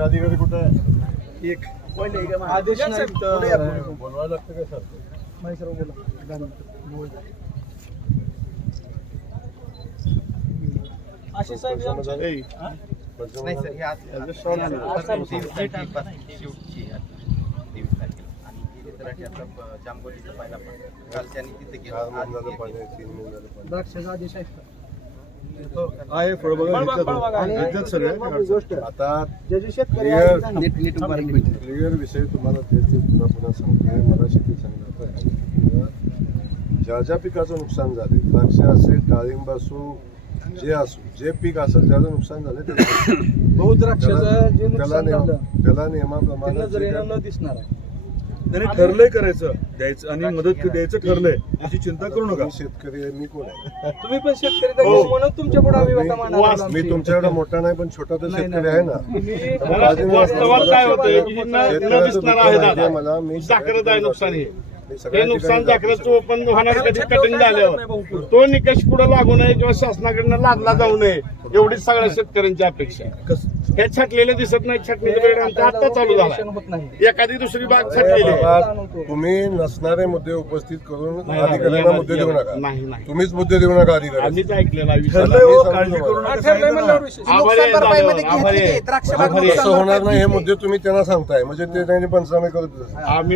अधिकारी कुठे आहे? एक. आदेश नाही बोलवायला लागतं काय बोला. आशिष साहेब. ए, नाही सर हे आज As a short आज- note. आज तेवीस तारखेपासून शेवटची आहे. आता, तेवीस तारखेला. आणि हे तलाठी आता ब- जांभोलीचा पहिला पण. काल त्यांनी तिथे गेलो. चार आज महिन्याचं हे- पाणी आहे, तीन महिन्याचं पाणी द्राक्षाचा आदेश आहे का? आहे फळबागा आता. क्लिअर विषय तुम्हाला तेच ते पुन्हा पुन्हा सांगतोय. मला शेती ज्या ज्या पिकाचं नुकसान झाले द्राक्ष असेल डाळिंब असो जे असो जे पीक असेल ज्याचं नुकसान झालं ते त्याला झालं त्याला नियमाप्रमाणे दिसणार आहे. त्याने ठरलंय करायचं द्यायचं आणि मदत द्यायचं ठरलंय त्याची चिंता करू नका शेतकरी आहे मी कोण आहे तुम्ही पण शेतकरी हो. म्हणून तुमच्यापुढे आम्ही व्यथा मांडायला लागलो मी आमची. तुमच्या एवढा मोठा नाही पण छोटा तर शेतकरी. आहे ना मी- वास्तवात. काय होतंय की न आहे दादा. मला मी सगळ्या जागृत आहे नुकसान हे. हे नुकसान. जागृत ओपन होणार कधी कठीण झाल्यावर. तो निकष पुढे लागू नये किंवा शासनाकडनं लादला जाऊ नये एवढीच सगळ्या शेतकऱ्यांची अपेक्षा हे छाटलेले दिसत नाही पिरियड आमचा आता चालू झाला एखादी दुसरी बाग छाटलेली तुम्ही नसणारे मुद्दे उपस्थित करून अधिकाऱ्यांना मुद्दे देऊ नका. नाही नाही. तुम्हीच मुद्दे देऊ नका अधिकारी ऐकलेला हो, होणार नाही हे मुद्दे तुम्ही त्यांना सांगताय. म्हणजे ते त्यांनी पंचनामे करत आम्ही